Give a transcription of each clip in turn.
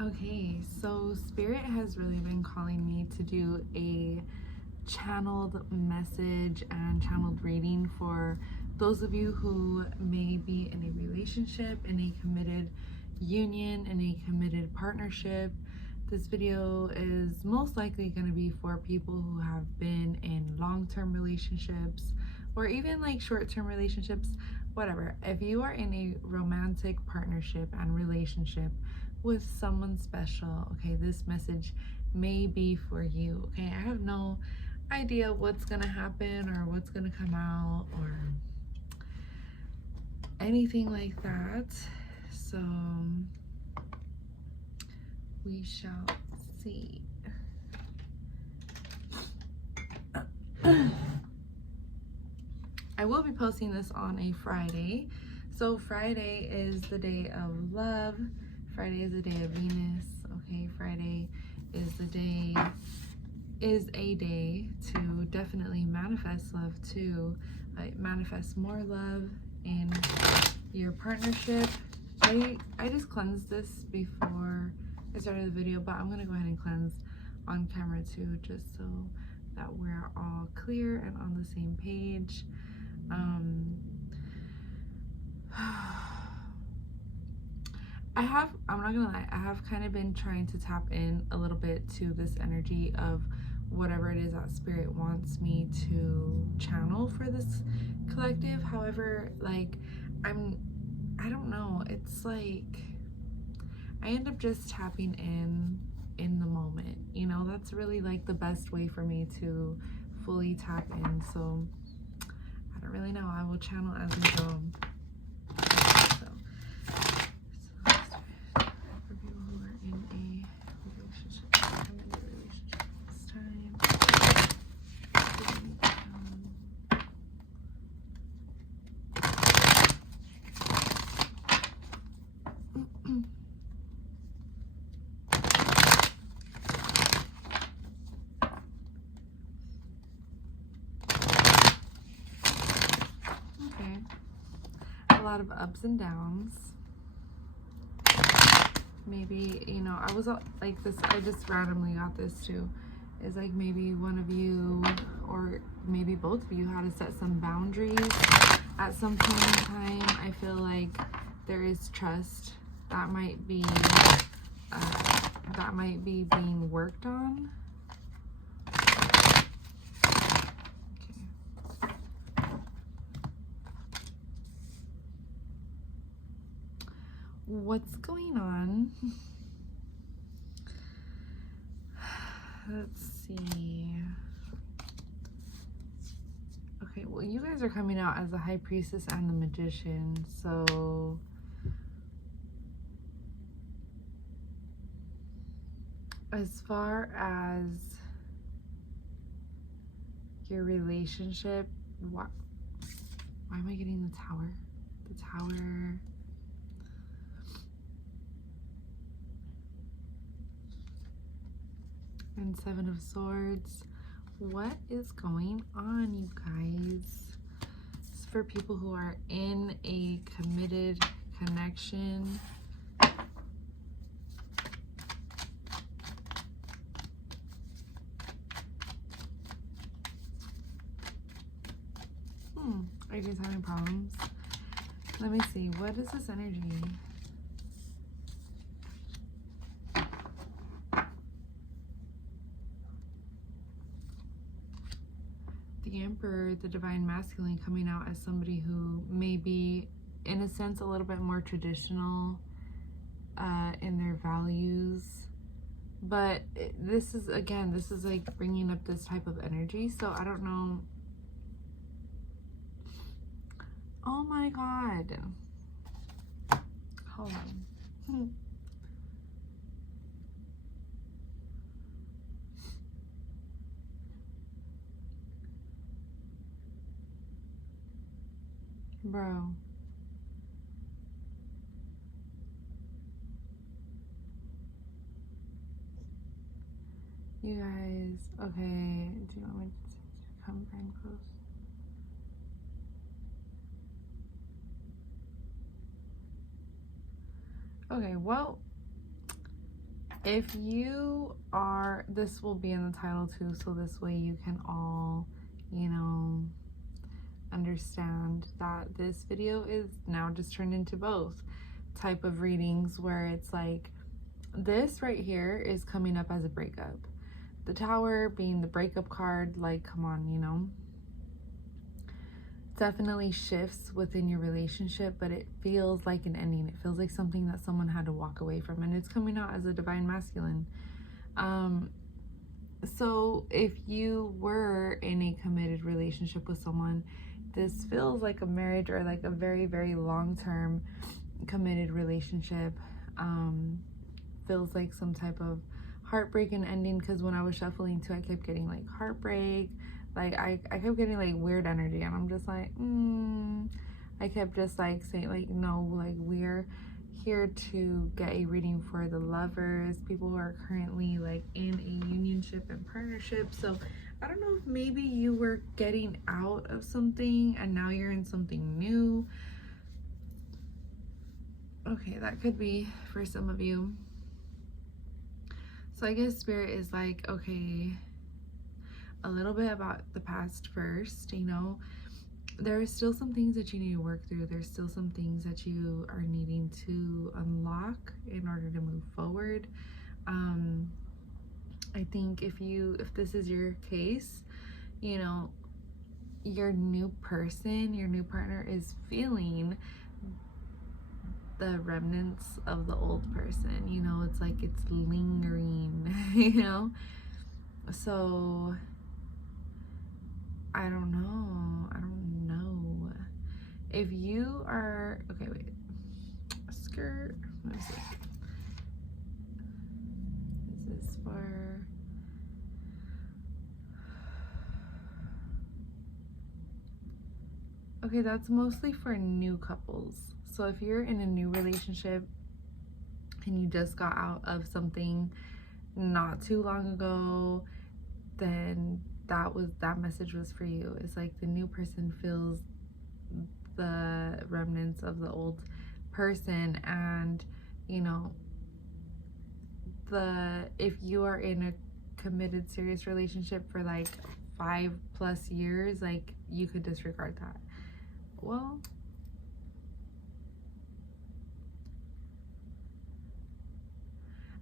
Okay, so Spirit has really been calling me to do a channeled message and channeled reading for those of you who may be in a relationship, in a committed union, in a committed partnership. This video is most likely going to be for people who have been in long-term relationships or even like short-term relationships, whatever. If you are in a romantic partnership and relationship with someone special, okay, this message may be for you. Okay, I have no idea what's gonna happen or what's gonna come out or anything like that, so we shall see. I will be posting this on a Friday. So Friday is the day of love. Friday is the day of Venus. Okay, Friday is a day to definitely manifest love too. Manifest more love in your partnership. I just cleansed this before I started the video, but I'm gonna go ahead and cleanse on camera too, just so that we're all clear and on the same page. I'm not gonna lie, I have kind of been trying to tap in a little bit to this energy of whatever it is that Spirit wants me to channel for this collective. However, like, I don't know, it's like I end up just tapping in the moment, you know. That's really like the best way for me to fully tap in. So I don't really know, I will channel as we go. So for people who are in a relationship, I'm in a relationship this time. Okay, a lot of ups and downs. Maybe, you know, I was like this, I just randomly got this too. Is like maybe one of you or maybe both of you had to set some boundaries at some point in time. I feel like there is trust that might be being worked on. What's going on? Let's see. Okay, well, you guys are coming out as the High Priestess and the Magician, so as far as your relationship, why am I getting the Tower? The Tower. And Seven of Swords. What is going on, you guys? It's for people who are in a committed connection. Are you guys having problems? Let me see. What is this energy? The Emperor, the Divine Masculine, coming out as somebody who may be, in a sense, a little bit more traditional in their values. But this is, again, this is like bringing up this type of energy. So I don't know. Oh my God. Hold on. Bro. You guys, okay. Do you want me to come very close? Okay, well, If you are, this will be in the title too, so this way you can all, you know, understand that this video is now just turned into both type of readings, where it's like this right here is coming up as a breakup. The Tower being the breakup card, like, come on, you know. Definitely shifts within your relationship, but it feels like an ending. It feels like something that someone had to walk away from, and it's coming out as a divine masculine. So if you were in a committed relationship with someone, this feels like a marriage, or like a very, very long-term committed relationship. Feels like some type of heartbreak and ending, because when I was shuffling too, I kept getting like heartbreak. Like I kept getting like weird energy, and I'm just like, I kept just like saying like, no, like we're here to get a reading for the lovers, people who are currently like in a unionship and partnership. So I don't know if maybe you were getting out of something and now you're in something new. Okay, that could be for some of you. So I guess Spirit is like, okay, a little bit about the past first, you know. There are still some things that you need to work through. There's still some things that you are needing to unlock in order to move forward. I think if this is your case, you know, your new person, your new partner is feeling the remnants of the old person, you know. It's like it's lingering, you know. So I don't know if you are okay. Wait, skirt, what is this for? Okay, that's mostly for new couples. So if you're in a new relationship and you just got out of something not too long ago, then that message was for you. It's like the new person feels the remnants of the old person, and you know, if you are in a committed serious relationship for like 5+ years, like you could disregard that. Well,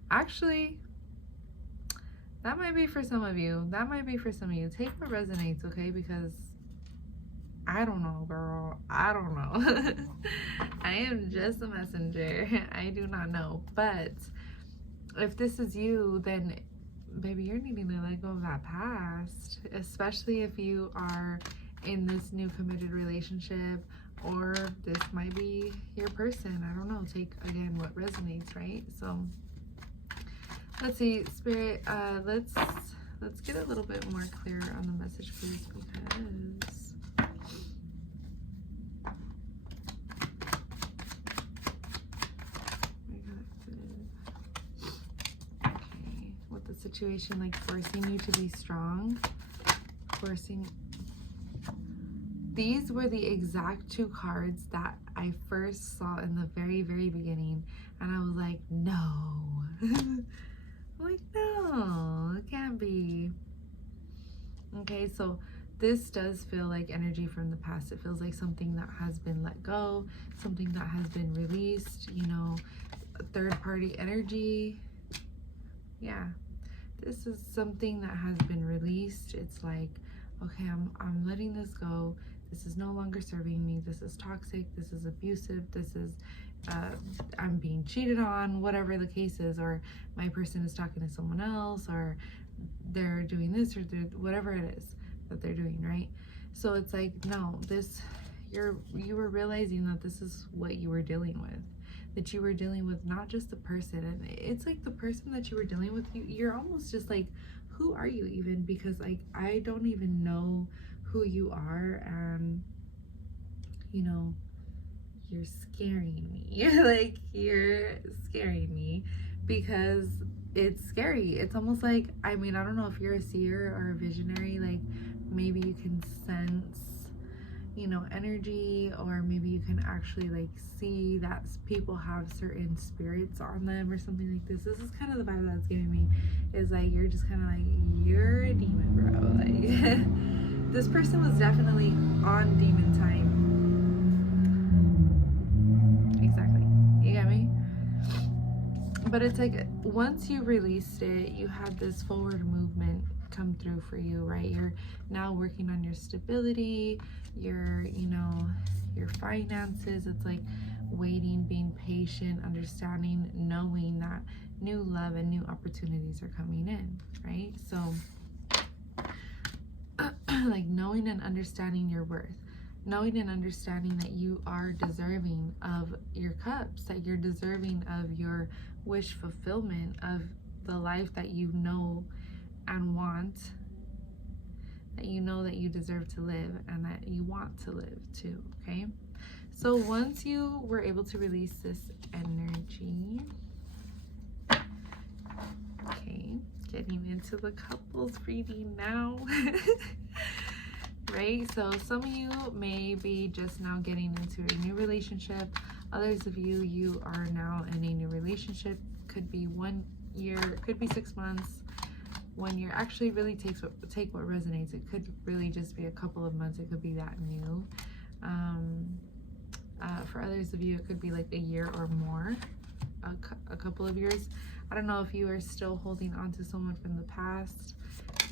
actually, that might be for some of you. Take what resonates, okay? Because I don't know, girl. I don't know. I am just a messenger. I do not know. But if this is you, then baby, you're needing to let go of that past, especially if you are in this new committed relationship, or this might be your person. I don't know. Take again what resonates, right? So let's see, Spirit, let's get a little bit more clear on the message, please, because okay, with the situation like forcing you to be strong, these were the exact two cards that I first saw in the very, very beginning, and I was like, no. Like, no, it can't be. Okay, so this does feel like energy from the past. It feels like something that has been let go, something that has been released, you know, third-party energy. Yeah, this is something that has been released. It's like, okay, I'm letting this go. This is no longer serving me. This is toxic. This is abusive. This is I'm being cheated on, whatever the case is, or my person is talking to someone else, or they're doing this, or whatever it is that they're doing, right? So it's like, no, you were realizing that this is what you were dealing with, that you were dealing with not just the person, and it's like the person that you were dealing with, you're almost just like, who are you even? Because like, I don't even know who you are, and you know, you're scaring me. Like, you're scaring me, because it's scary. It's almost like, I mean, I don't know if you're a seer or a visionary, like maybe you can sense, you know, energy, or maybe you can actually like see that people have certain spirits on them or something like this. This is kind of the vibe that's giving me, is like you're just kind of like, you're a demon, bro. Like this person was definitely on demon time. Exactly, you get me? But it's like once you released it, you had this forward movement come through for you, right? You're now working on your stability, your, you know, your finances. It's like waiting, being patient, understanding, knowing that new love and new opportunities are coming in, right? So like knowing and understanding your worth, knowing and understanding that you are deserving of your cups, that you're deserving of your wish fulfillment, of the life that you know and want, that you know that you deserve to live and that you want to live too, okay? So once you were able to release this energy, okay, getting into the couples reading now. Right? So some of you may be just now getting into a new relationship. Others of you, you are now in a new relationship. Could be 1 year, could be 6 months, 1 year. Actually, really take what resonates. It could really just be a couple of months. It could be that new. For others of you, it could be like a year or more, a couple of years. I don't know if you are still holding on to someone from the past.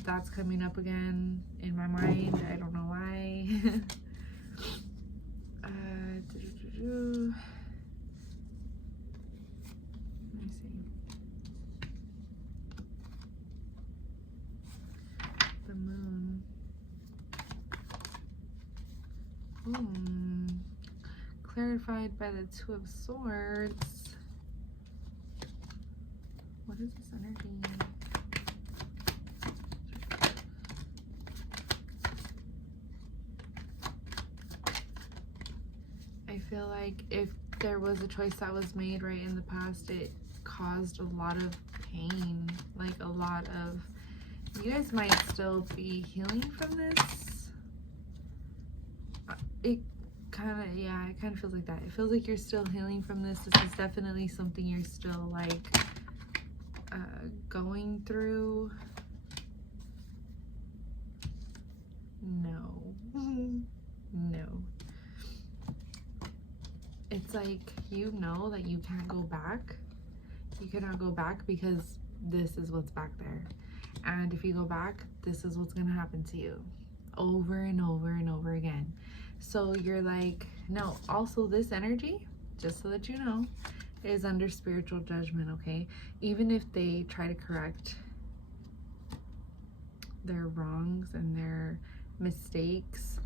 That's coming up again in my mind. I don't know why. Let me see. The moon. Clarified by the Two of Swords. What is this energy? I feel like if there was a choice that was made right in the past, it caused a lot of pain, like a lot of, you guys might still be healing from this. It kind of feels like that. It feels like you're still healing from this. This is definitely something you're still like going through. No. No. It's like, you know that you can't go back. You cannot go back because this is what's back there. And if you go back, this is what's going to happen to you over and over and over again. So you're like, no. Also, this energy, just so that you know, is under spiritual judgment, okay? Even if they try to correct their wrongs and their mistakes,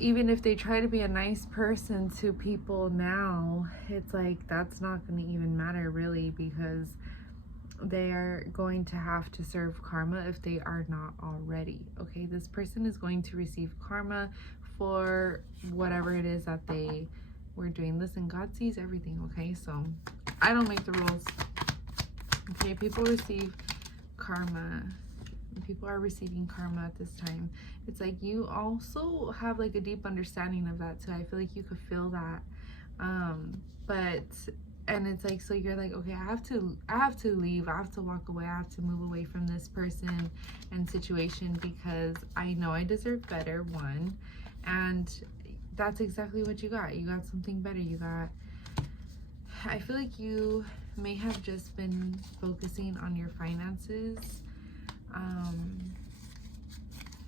even if they try to be a nice person to people now, it's like that's not going to even matter really, because they are going to have to serve karma if they are not already, okay? This person is going to receive karma for whatever it is that they were doing. Listen, God sees everything, okay? So I don't make the rules, okay? People receive karma. People are receiving karma at this time. It's like you also have like a deep understanding of that too. I feel like you could feel that. And it's like, so you're like, okay, I have to leave. I have to walk away. I have to move away from this person and situation because I know I deserve better, one. And that's exactly what you got. You got something better. I feel like you may have just been focusing on your finances.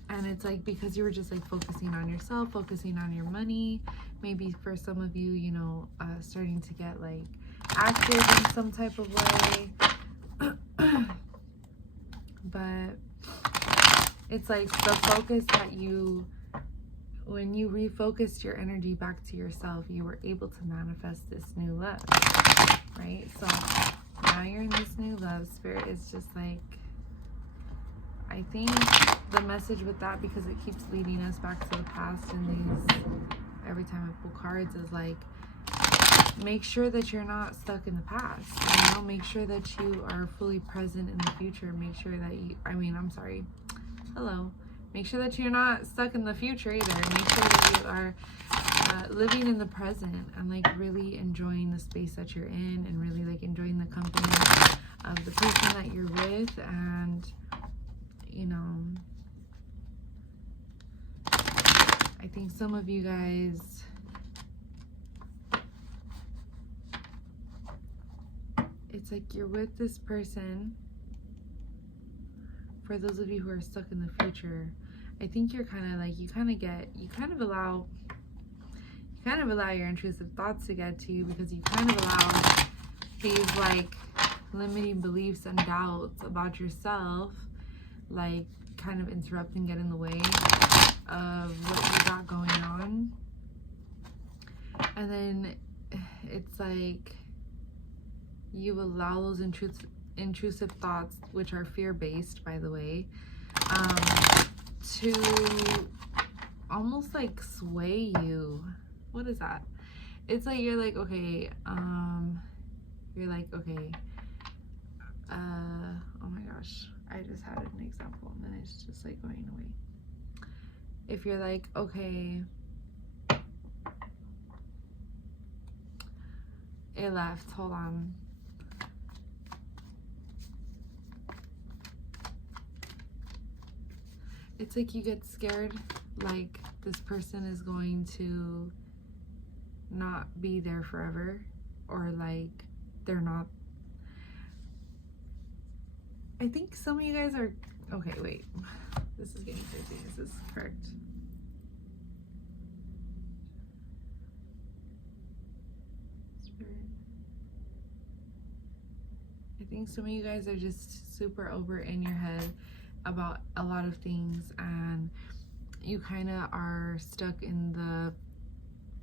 And it's like, because you were just like focusing on yourself, focusing on your money, maybe for some of you, you know, starting to get like active in some type of way. But it's like the focus that when you refocused your energy back to yourself, you were able to manifest this new love, right? So now you're in this new love. Spirit is just like, I think the message with that, because it keeps leading us back to the past in these, every time I pull cards, is like, make sure that you're not stuck in the past, you know, make sure that you are fully present in the future, make sure that you, hello, make sure that you're not stuck in the future either. Make sure that you are living in the present and like really enjoying the space that you're in, and really like enjoying the company of the person that you're with. And you know, I think some of you guys, it's like you're with this person. For those of you who are stuck in the future, I think you're kind of like, you kind of allow your intrusive thoughts to get to you, because you kind of allow these like limiting beliefs and doubts about yourself, like kind of interrupt and get in the way of what you got going on. And then it's like you allow those intrusive thoughts, which are fear-based, by the way, to almost like sway you. What is that? It's like you're like, okay, oh my gosh, I just had an example and then it's just like going away. If you're like, okay, it left, hold on. It's like you get scared, like this person is going to not be there forever, or like they're not. I think some of you guys are, okay, wait, this is getting crazy. Is this correct? Spirit. I think some of you guys are just super over in your head about a lot of things, and you kind of are stuck in the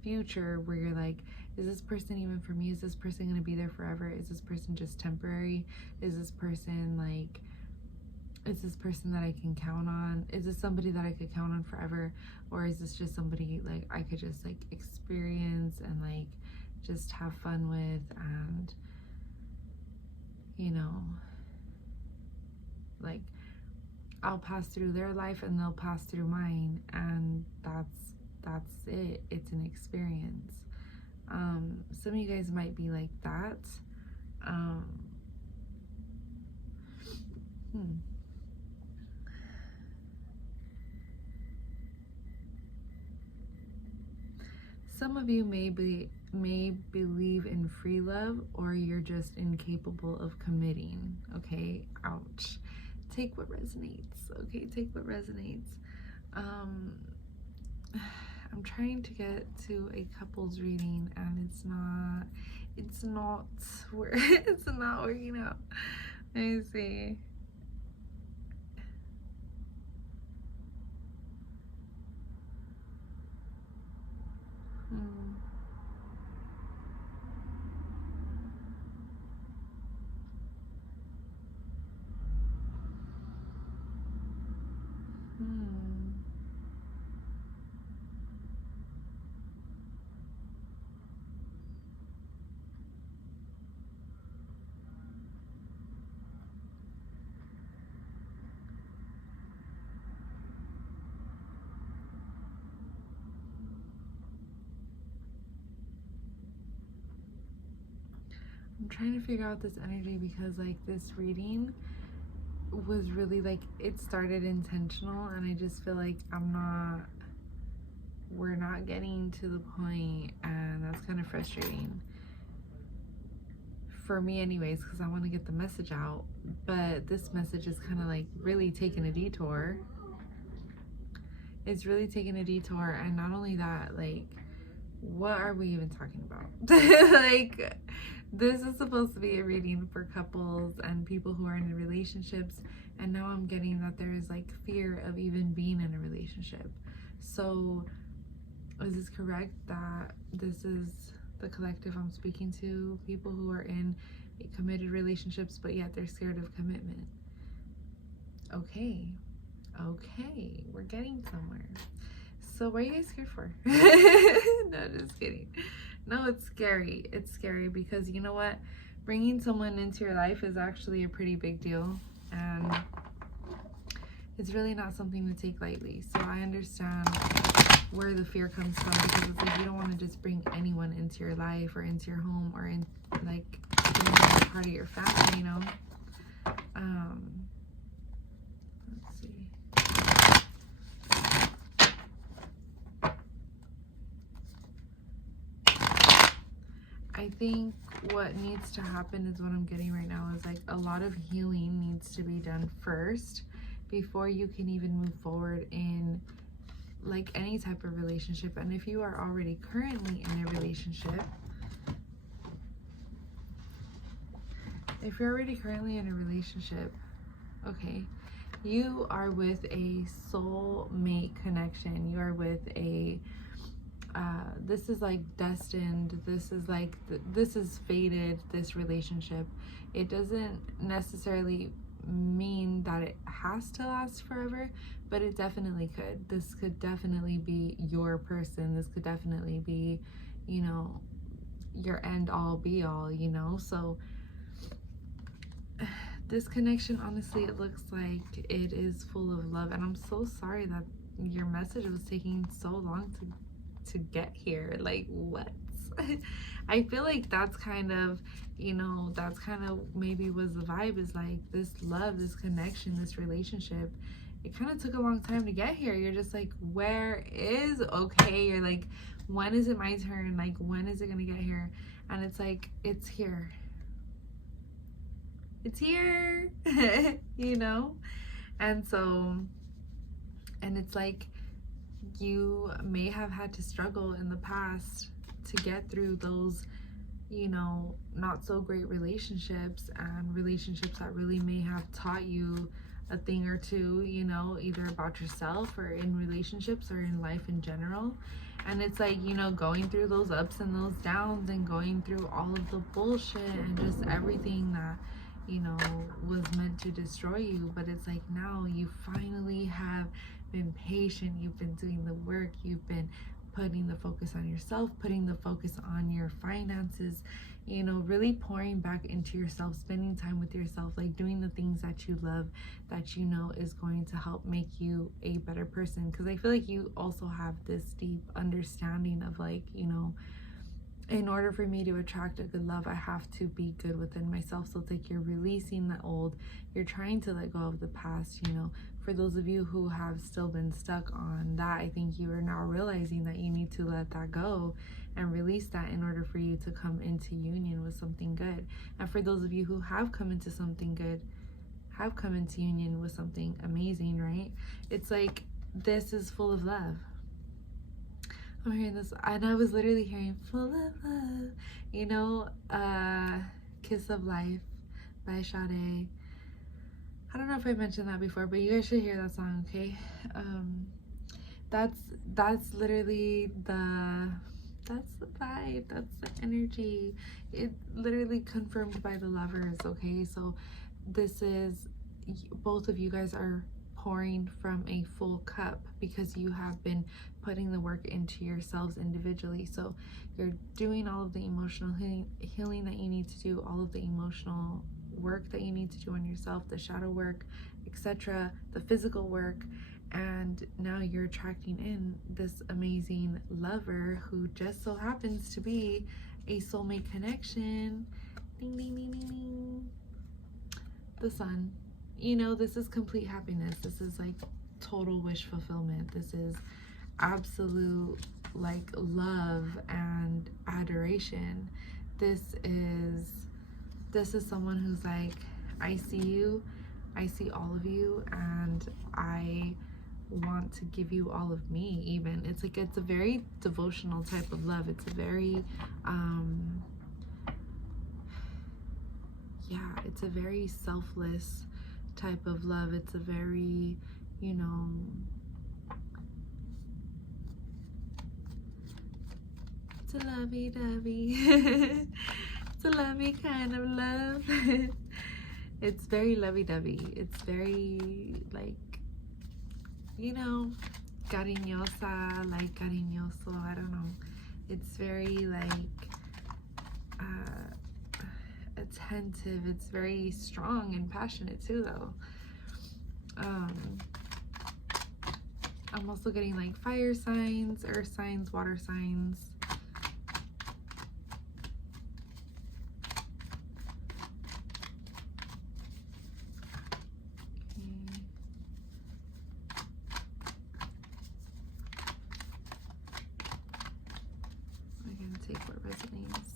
future where you're like, is this person even for me? Is this person going to be there forever? Is this person just temporary? Is this person like, is this person that I can count on? Is this somebody that I could count on forever? Or is this just somebody like I could just like experience and like just have fun with, and you know, like I'll pass through their life and they'll pass through mine, and that's it. It's an experience. Some of you guys might be like that. Some of you may believe in free love, or you're just incapable of committing. Okay, ouch. Take what resonates. Okay, take what resonates. I'm trying to get to a couples reading, and it's not working out. Let me see. I'm trying to figure out this energy, because like this reading was really like, it started intentional, and I just feel like we're not getting to the point, and that's kind of frustrating for me anyways, because I want to get the message out, but this message is kind of like really taking a detour. It's really taking a detour. And not only that, like, what are we even talking about? Like, this is supposed to be a reading for couples and people who are in relationships, and now I'm getting that there is like fear of even being in a relationship. So is this correct that this is the collective I'm speaking to? People who are in committed relationships, but yet they're scared of commitment. Okay, we're getting somewhere. So what are you guys scared for? No, just kidding. No, it's scary. It's scary because you know what? Bringing someone into your life is actually a pretty big deal. And it's really not something to take lightly. So I understand where the fear comes from, because it's like you don't want to just bring anyone into your life or into your home or in like part of your family, you know. Let's see. I think what needs to happen is what I'm getting right now is like a lot of healing needs to be done first before you can even move forward in like any type of relationship. And if you are already currently in a relationship, okay, you are with a soulmate connection. You are with a this is like destined, this is like this is fated, this relationship. It doesn't necessarily mean that it has to last forever, but it definitely could. This could definitely be your person. This could definitely be, you know, your end all be all, you know. So this connection, honestly, it looks like it is full of love, and I'm so sorry that your message was taking so long to get here. Like, what? I feel like that's kind of, you know, that's kind of maybe was the vibe, is like this love, this connection, this relationship. It kind of took a long time to get here. You're just like, where is okay? You're like, when is it my turn? Like, when is it gonna get here? And it's like, it's here. It's here, you know? And so, and it's like, you may have had to struggle in the past to get through those, you know, not so great relationships, and relationships that really may have taught you a thing or two, you know, either about yourself or in relationships or in life in general. And it's like, you know, going through those ups and those downs and going through all of the bullshit and just everything that, you know, was meant to destroy you. But it's like, now you finally have been patient, you've been doing the work, you've been putting the focus on yourself, putting the focus on your finances, you know, really pouring back into yourself, spending time with yourself, like doing the things that you love, that you know is going to help make you a better person. Because I feel like you also have this deep understanding of like, you know, in order for me to attract a good love, I have to be good within myself. So it's like you're releasing the old, you're trying to let go of the past, you know. For those of you who have still been stuck on that, I think you are now realizing that you need to let that go and release that in order for you to come into union with something good. And for those of you who have come into something good, have come into union with something amazing, right? It's like, this is full of love. I'm hearing this, and I was literally hearing full of love, you know, Kiss of Life by Sade. I don't know if I mentioned that before, but you guys should hear that song, okay? That's literally that's the vibe, that's the energy. It literally confirmed by the lovers, okay? So this is, both of you guys are pouring from a full cup because you have been putting the work into yourselves individually. So you're doing all of the emotional healing that you need to do, all of the emotional work that you need to do on yourself, the shadow work, etc., the physical work, and now you're attracting in this amazing lover who just so happens to be a soulmate connection. Ding, ding, ding, ding, ding. The sun. You know, this is complete happiness. This is like total wish fulfillment. This is absolute like love and adoration. This is someone who's like, I see you, I see all of you, and I want to give you all of me. Even it's like, it's a very devotional type of love. It's a very yeah, it's a very selfless type of love. It's a very, you know, it's a lovey-dovey it's a lovey kind of love. It's very lovey-dovey. It's very like, you know, cariñosa, like cariñoso, I don't know. It's very like attentive. It's very strong and passionate too, though. I'm also getting like fire signs, earth signs, water signs. Take what resonates.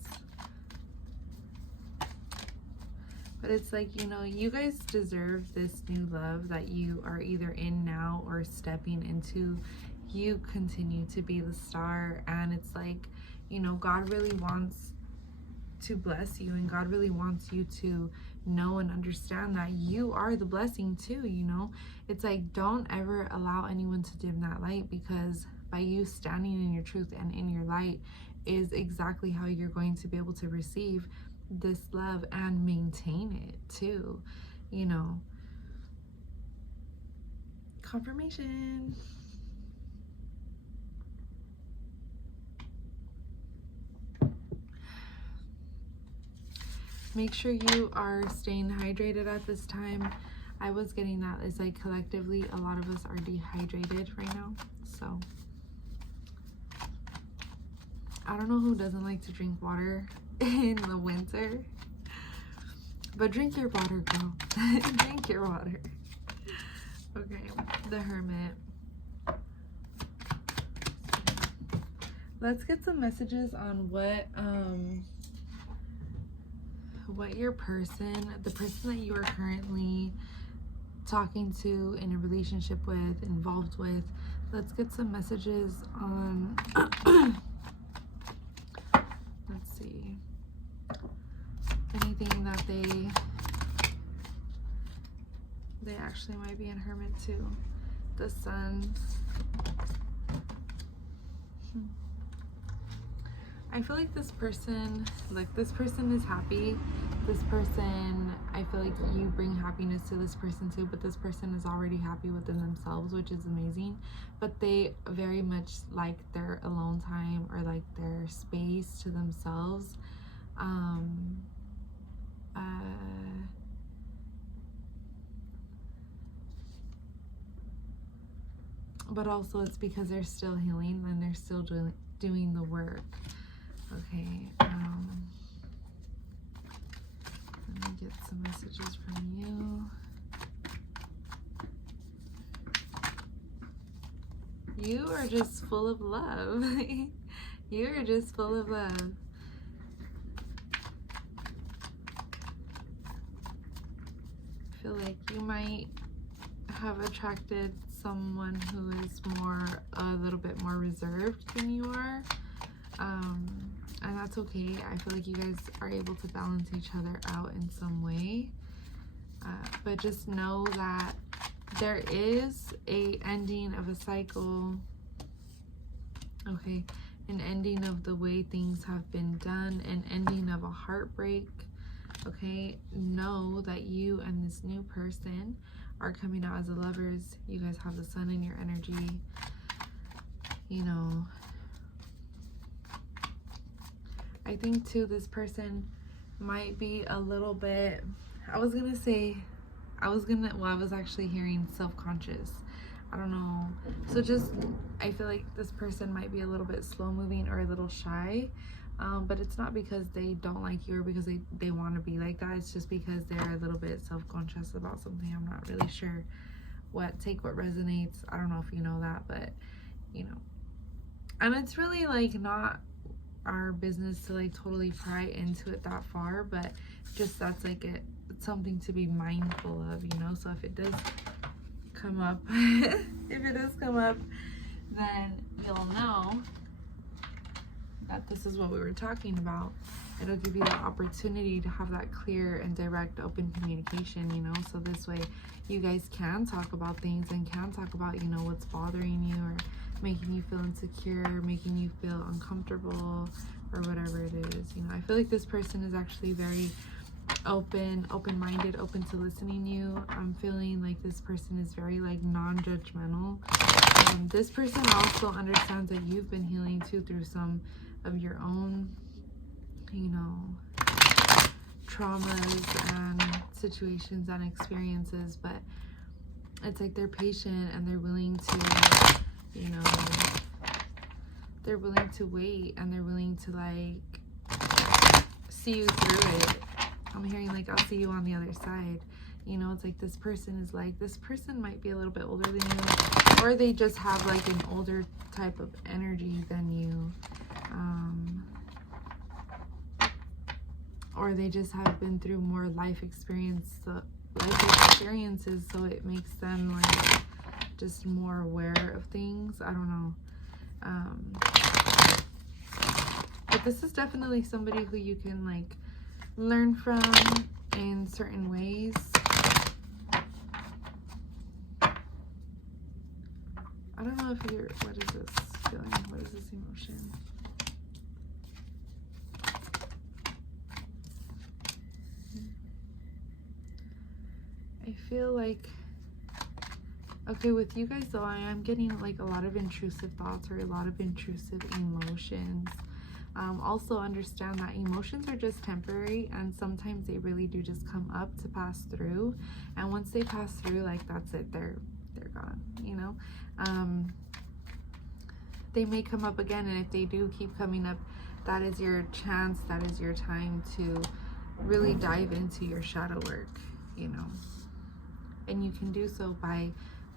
But it's like, you know, you guys deserve this new love that you are either in now or stepping into. You continue to be the star, and it's like, you know, God really wants to bless you, and God really wants you to know and understand that you are the blessing too, you know. It's like, don't ever allow anyone to dim that light, because by you standing in your truth and in your light is exactly how you're going to be able to receive this love and maintain it too, you know. Confirmation. Make sure you are staying hydrated at this time. I was getting that it's like collectively a lot of us are dehydrated right now, so I don't know who doesn't like to drink water in the winter, but drink your water, girl. Drink your water. Okay, the Hermit. Let's get some messages on what your person, the person that you are currently talking to, in a relationship with, involved with. Let's get some messages on let's see, anything that they actually might be in Hermit too. The Sun. I feel like this person is happy. This person, I feel like you bring happiness to this person too, but this person is already happy within themselves, which is amazing. But they very much like their alone time, or like their space to themselves. But also it's because they're still healing and they're still doing the work. Okay, let me get some messages from you. You are just full of love. You are just full of love. I feel like you might have attracted someone who is a little bit more reserved than you are. And that's okay. I feel like you guys are able to balance each other out in some way. But just know that there is a ending of a cycle. Okay. An ending of the way things have been done. An ending of a heartbreak. Okay. Know that you and this new person are coming out as the lovers. You guys have the sun in your energy. You know, I think too, this person might be a little bit, I was actually hearing self-conscious. I don't know. So just, I feel like this person might be a little bit slow moving or a little shy. But it's not because they don't like you or because they want to be like that. It's just because they're a little bit self-conscious about something. I'm not really sure take what resonates. I don't know if you know that, but you know. And it's really like not our business to like totally pry into it that far, but just that's like it's something to be mindful of, you know. So if it does come up, then you'll know that this is what we were talking about. It'll give you the opportunity to have that clear and direct open communication, you know, so this way you guys can talk about things and can talk about, you know, what's bothering you or making you feel insecure, making you feel uncomfortable, or whatever it is. You know, I feel like this person is actually very open-minded, open to listening to you. I'm feeling like this person is very like non-judgmental. This person also understands that you've been healing too through some of your own, you know, traumas and situations and experiences, but it's like they're patient and they're willing to, you know, they're willing to wait, and they're willing to like see you through it. I'm hearing like, I'll see you on the other side. You know, it's like this person might be a little bit older than you, or they just have like an older type of energy than you, or they just have been through more life experiences, so it makes them like just more aware of things. I don't know. But this is definitely somebody who you can like learn from in certain ways. I don't know if you're, what is this feeling? What is this emotion? I feel like, okay, with you guys though, I am getting like a lot of intrusive thoughts or a lot of intrusive emotions. Also understand that emotions are just temporary, and sometimes they really do just come up to pass through, and once they pass through, like that's it, they're gone, you know. They may come up again, and if they do keep coming up, that is your chance, that is your time to really dive into your shadow work, you know. And you can do so by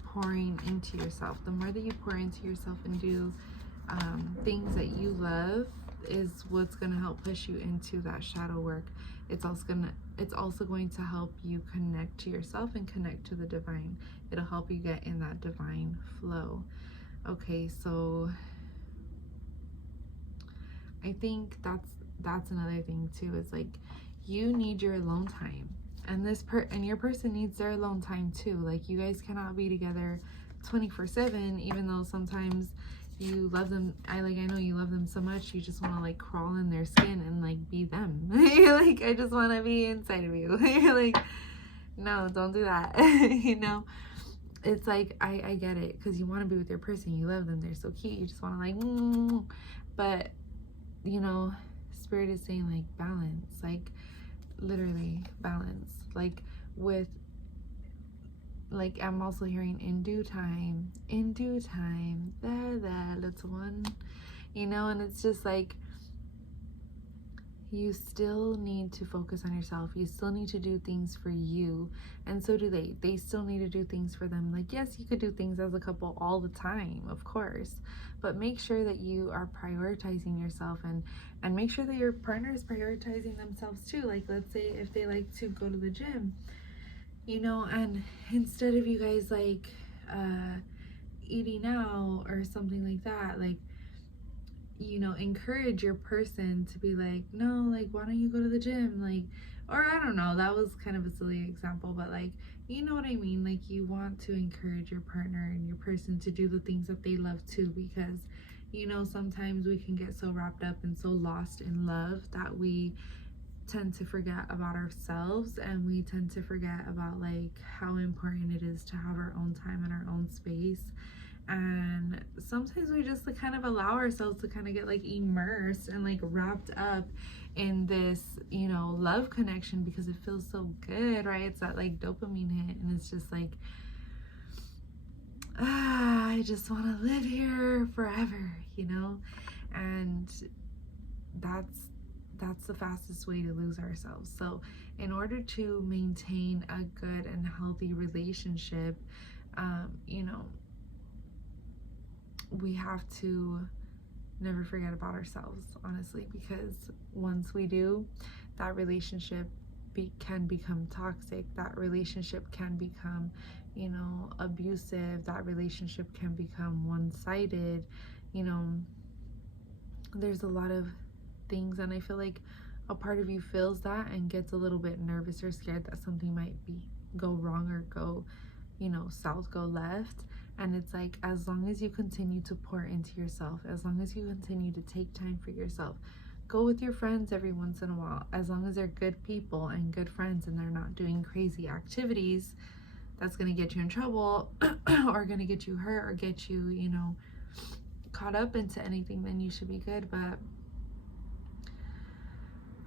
pouring into yourself. The more that you pour into yourself and do things that you love is what's going to help push you into that shadow work. It's also going to help you connect to yourself and connect to the divine. It'll help you get in that divine flow. Okay, so I think that's another thing too, is like you need your alone time, and your person needs their alone time too. Like you guys cannot be together 24/7, even though sometimes you love them. I know you love them so much, you just want to like crawl in their skin and like be them. You're like, I just want to be inside of you. You're like, no, don't do that. You know, it's like, I get it, because you want to be with your person, you love them, they're so cute, you just want to like, but you know, Spirit is saying like balance, like literally balance, like with, like I'm also hearing in due time, there, little one, you know. And it's just like, you still need to focus on yourself, you still need to do things for you, and so do they still need to do things for them. Like, yes, you could do things as a couple all the time, of course, but make sure that you are prioritizing yourself, and make sure that your partner is prioritizing themselves too. Like, let's say if they like to go to the gym, you know, and instead of you guys like eating out or something like that, like, you know, encourage your person to be like, no, like, why don't you go to the gym? Like, or I don't know, that was kind of a silly example, but like, you know what I mean? Like, you want to encourage your partner and your person to do the things that they love too, because, you know, sometimes we can get so wrapped up and so lost in love that we tend to forget about ourselves, and we tend to forget about like how important it is to have our own time and our own space. And sometimes we just like kind of allow ourselves to kind of get like immersed and like wrapped up in this, you know, love connection, because it feels so good, right? It's that like dopamine hit, and it's just like, I just want to live here forever, you know. And that's the fastest way to lose ourselves. So in order to maintain a good and healthy relationship, you know, we have to never forget about ourselves, honestly, because once we do, that relationship can become toxic, that relationship can become, you know, abusive, that relationship can become one-sided, you know. There's a lot of things, and I feel like a part of you feels that and gets a little bit nervous or scared that something might go wrong or go, you know, south, go left. And it's like, as long as you continue to pour into yourself, as long as you continue to take time for yourself, go with your friends every once in a while, as long as they're good people and good friends and they're not doing crazy activities that's going to get you in trouble or going to get you hurt or get you, you know, caught up into anything, then you should be good. But,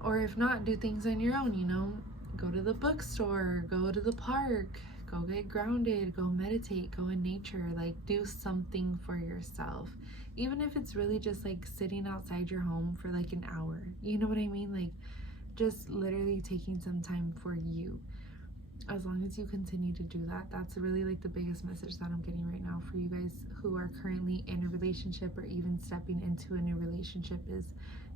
or if not, do things on your own, you know, go to the bookstore, go to the park, go get grounded, go meditate, go in nature, like do something for yourself. Even if it's really just like sitting outside your home for like an hour, you know what I mean? Like just literally taking some time for you. As long as you continue to do that, that's really like the biggest message that I'm getting right now for you guys who are currently in a relationship or even stepping into a new relationship, is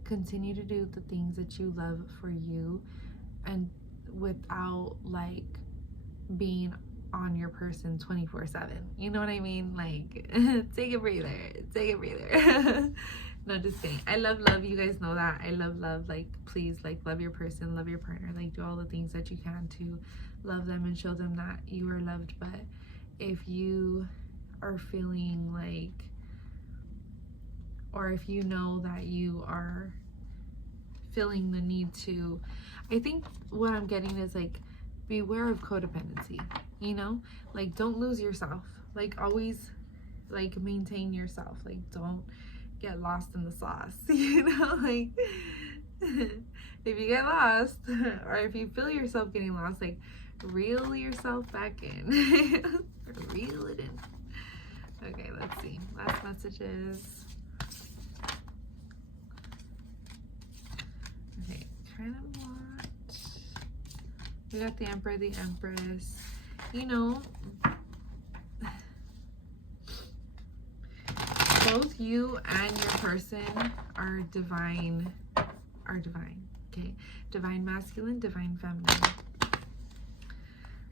continue to do the things that you love for you, and without like being on your person 24/7. You know what I mean? Like take a breather. No, just kidding. I love, you guys know that. I love, like please, like love your person, love your partner, like do all the things that you can to love them and show them that you are loved. But if you are feeling like, or if you know that you are feeling the need to, I think what I'm getting is like, beware of codependency, you know? Like don't lose yourself. Like always like maintain yourself. Like don't get lost in the sauce, you know? Like if you get lost or if you feel yourself getting lost, like reel yourself back in. Reel it in. Okay, let's see. Last messages. Okay, kind of what? We got the Emperor, the Empress. You know, both you and your person are divine, okay? Divine masculine, divine feminine.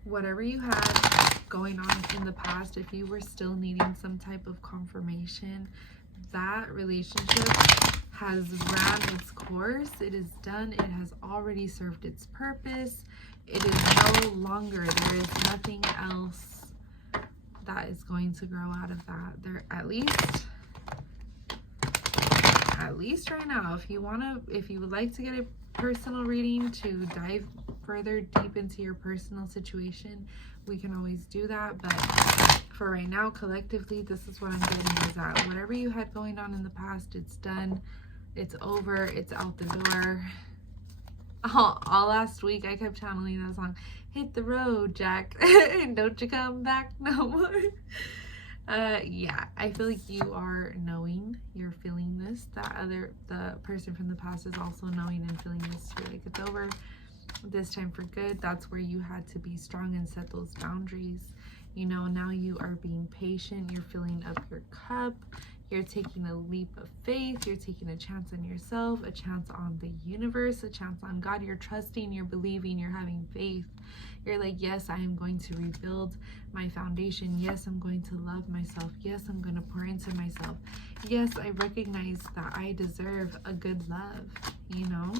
Whatever you had going on in the past, if you were still needing some type of confirmation, that relationship has ran its course. It is done. It has already served its purpose. It is no longer, there is nothing else that is going to grow out of that. There, at least right now, if you would like to get a personal reading to dive further deep into your personal situation, we can always do that. But for right now, collectively, this is what I'm getting, is that whatever you had going on in the past, it's done, it's over, it's out the door. All last week I kept channeling that song, hit the road, Jack, and don't you come back no more. Yeah, I feel like you are knowing, you're feeling this, the person from the past is also knowing and feeling this too. Like it's over this time for good. That's where you had to be strong and set those boundaries. You know, now you are being patient, you're filling up your cup, you're taking a leap of faith, you're taking a chance on yourself, a chance on the universe, a chance on God. You're trusting, you're believing, you're having faith. You're like, yes, I am going to rebuild my foundation. Yes, I'm going to love myself. Yes, I'm going to pour into myself. Yes, I recognize that I deserve a good love, you know?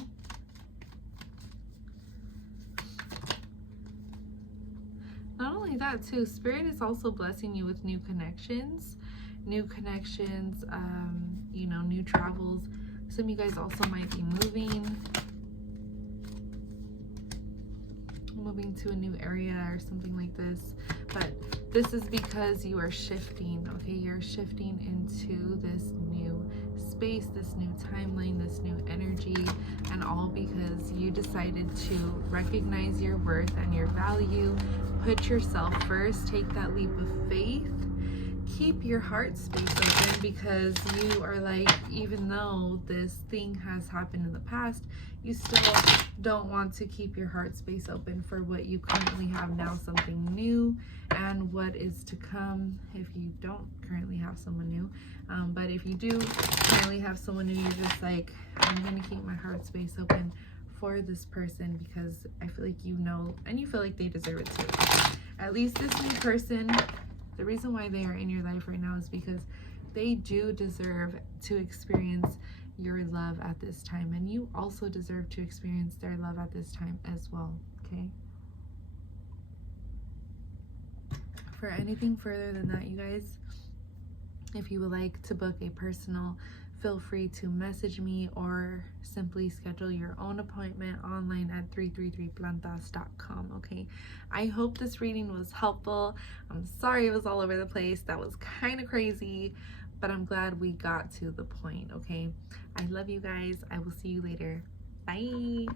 Not only that too, Spirit is also blessing you with new connections, you know, new travels. Some of you guys also might be moving to a new area or something like this, but this is because you are shifting, okay? You're shifting into this new space, this new timeline, this new energy, and all because you decided to recognize your worth and your value, put yourself first, take that leap of faith, keep your heart space open, because you are like, even though this thing has happened in the past, you still don't want to keep your heart space open for what you currently have now, something new, and what is to come if you don't currently have someone new. But if you do currently have someone new, you're just like, I'm gonna keep my heart space open for this person because I feel like you know, and you feel like they deserve it too. At least this new person, the reason why they are in your life right now is because they do deserve to experience your love at this time, and you also deserve to experience their love at this time as well, okay? For anything further than that, you guys, if you would like to book a personal, feel free to message me or simply schedule your own appointment online at 333plantas.com, okay? I hope this reading was helpful. I'm sorry it was all over the place. That was kind of crazy, but I'm glad we got to the point, okay? I love you guys. I will see you later. Bye.